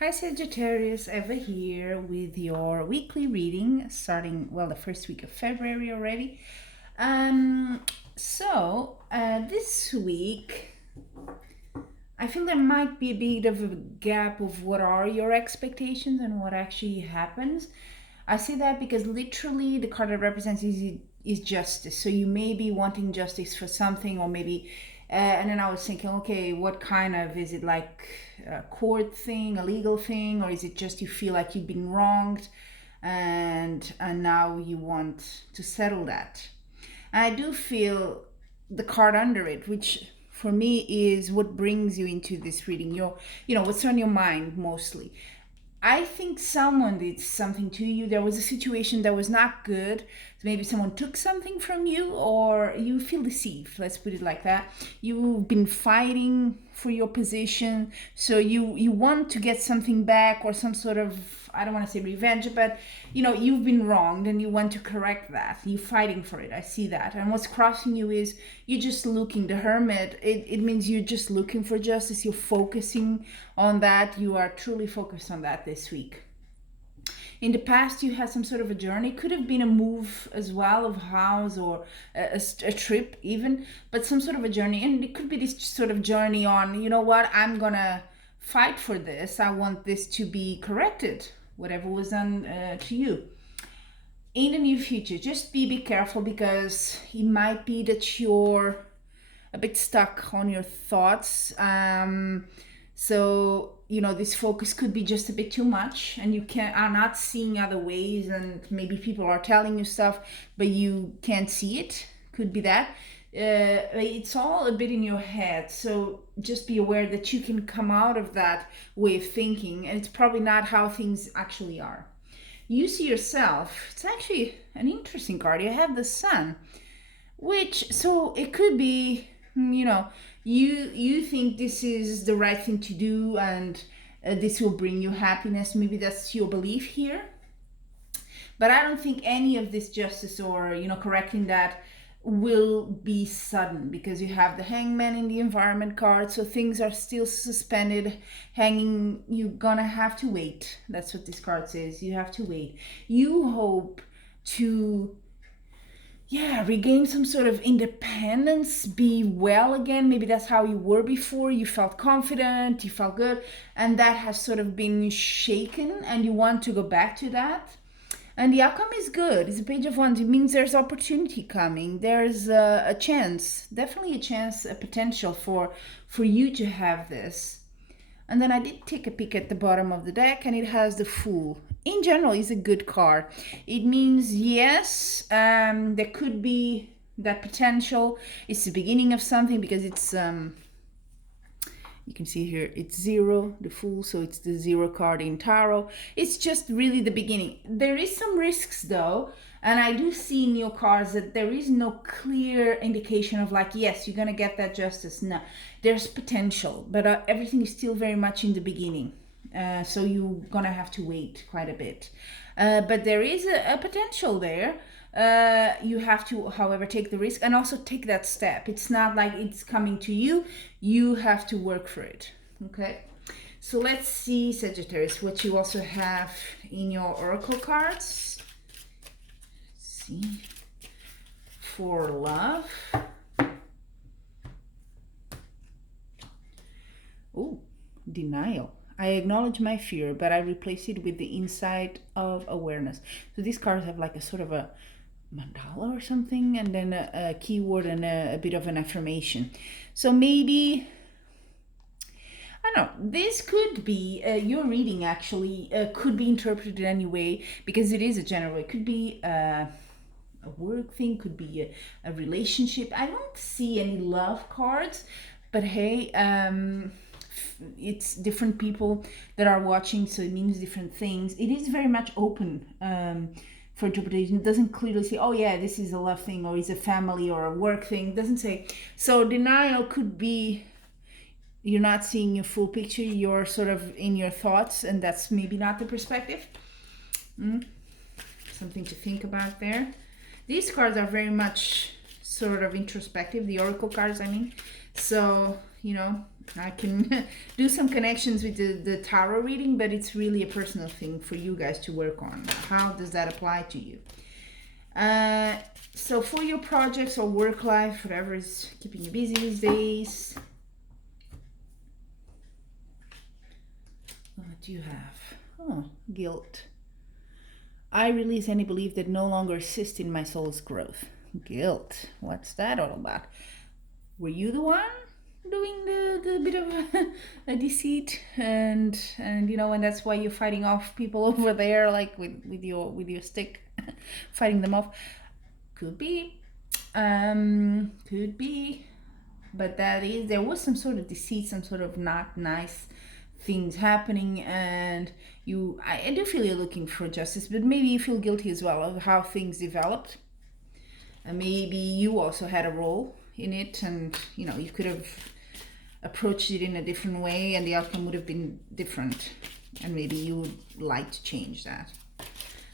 Hi Sagittarius, Eva here with your weekly reading starting, well, the first week of February already. This week, I feel there might be a bit of a gap of what are your expectations and what actually happens. I say that because literally the card that represents is justice. So you may be wanting justice for something, or maybe, and then I was thinking, okay, what kind of, is it like a court thing, a legal thing, or is it just you feel like you've been wronged, and now you want to settle that? And I do feel the card under it, which for me is what brings you into this reading. What's on your mind mostly. I think someone did something to you. There was a situation that was not good. Maybe someone took something from you, or you feel deceived. Let's put it like that. You've been fighting for your position, so you want to get something back, or some sort of, I don't want to say revenge, but you've been wronged and you want to correct that. You're fighting for it. I see that. And what's crossing you is you're just looking. The Hermit, it means you're just looking for justice. You're focusing on that. You are truly focused on that this week. In the past, you had some sort of a journey. Could have been a move as well of house, or a trip even, but some sort of a journey. And it could be this sort of journey on, you know what, I'm gonna fight for this. I want this to be corrected, whatever was done to you. In the near future, just be careful, because it might be that you're a bit stuck on your thoughts. This focus could be just a bit too much, and you are not seeing other ways, and maybe people are telling you stuff, but you can't see it. Could be that. It's all a bit in your head, so just be aware that you can come out of that way of thinking, and it's probably not how things actually are. You see yourself. It's actually an interesting card. You have the Sun, so it could be, you think this is the right thing to do, and this will bring you happiness. Maybe that's your belief here, but I don't think any of this justice, or correcting that, will be sudden, because you have the Hangman in the Environment card, so things are still suspended, hanging. You're gonna have to wait. That's what this card says. You have to wait. You hope to, regain some sort of independence, be well again. Maybe that's how you were before. You felt confident, you felt good, and that has sort of been shaken, and you want to go back to that. And the outcome is good. It's a Page of Wands. It means there's opportunity coming. There's a chance, definitely a chance, a potential for you to have this. And then I did take a peek at the bottom of the deck, and it has the Fool. In general, it's a good card. It means, yes, there could be that potential. It's the beginning of something, because it's, you can see here, it's 0, the Fool, so it's the 0 card in tarot. It's just really the beginning. There is some risks, though, and I do see in your cards that there is no clear indication of, like, yes, you're gonna get that justice. No, there's potential, but everything is still very much in the beginning. So you're gonna have to wait quite a bit. But there is a potential there. You have to, however, take the risk and also take that step. It's not like it's coming to you. You have to work for it. Okay? So let's see, Sagittarius, what you also have in your oracle cards. Let's see. For love. Oh, denial. I acknowledge my fear, but I replace it with the insight of awareness. So these cards have like a sort of a mandala or something, and then a keyword and a bit of an affirmation. So maybe, I don't know, this could be, your reading actually could be interpreted in any way, because it is a general. It could be a work thing, could be a relationship. I don't see any love cards, but hey, it's different people that are watching, so it means different things. It is very much open for interpretation. It doesn't clearly say, oh yeah, this is a love thing, or is a family or a work thing. It doesn't say. So denial could be you're not seeing your full picture. You're sort of in your thoughts, and that's maybe not the perspective. Something to think about there. These cards are very much sort of introspective, the oracle cards, I mean. So, I can do some connections with the tarot reading, but it's really a personal thing for you guys to work on. How does that apply to you? So for your projects or work life, whatever is keeping you busy these days, what do you have? Oh, guilt. I release any belief that no longer assists in my soul's growth. Guilt. What's that all about? Were you the one doing the bit of a deceit and and that's why you're fighting off people over there, like with your stick, fighting them off? Could be. Could be. But there was some sort of deceit, some sort of not nice things happening, and I do feel you're looking for justice, but maybe you feel guilty as well of how things developed, and maybe you also had a role in it, and you could have approached it in a different way and the outcome would have been different, and maybe you would like to change that.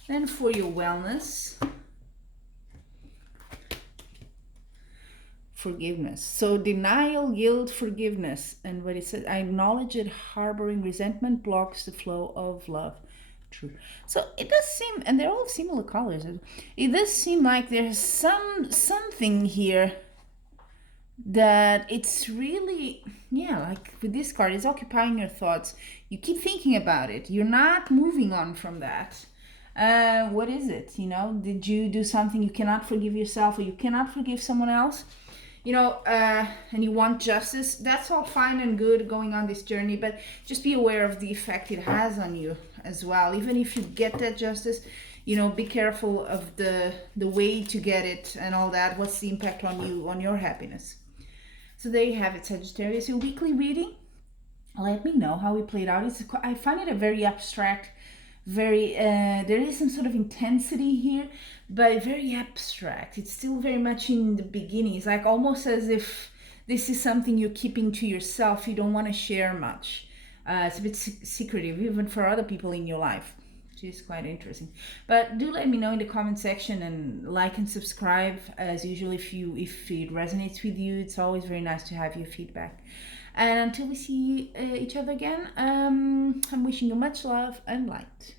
Then for your wellness, forgiveness. So denial, guilt, forgiveness. And what it says, I acknowledge that harboring resentment blocks the flow of love. True. So it does seem, and they're all similar colors, it does seem like there's something here that it's really, like with this card, it's occupying your thoughts. You keep thinking about it. You're not moving on from that. What is it? Did you do something you cannot forgive yourself, or you cannot forgive someone else? And you want justice? That's all fine and good going on this journey, but just be aware of the effect it has on you as well. Even if you get that justice, be careful of the way to get it and all that. What's the impact on you, on your happiness? So there you have it, Sagittarius, your weekly reading. Let me know how it played out. I find it a very abstract, there is some sort of intensity here, but very abstract. It's still very much in the beginning. It's like almost as if this is something you're keeping to yourself. You don't want to share much. It's a bit secretive, even for other people in your life, which is quite interesting. But do let me know in the comment section, and like and subscribe as usual if it resonates with you. It's always very nice to have your feedback. And until we see each other again, I'm wishing you much love and light.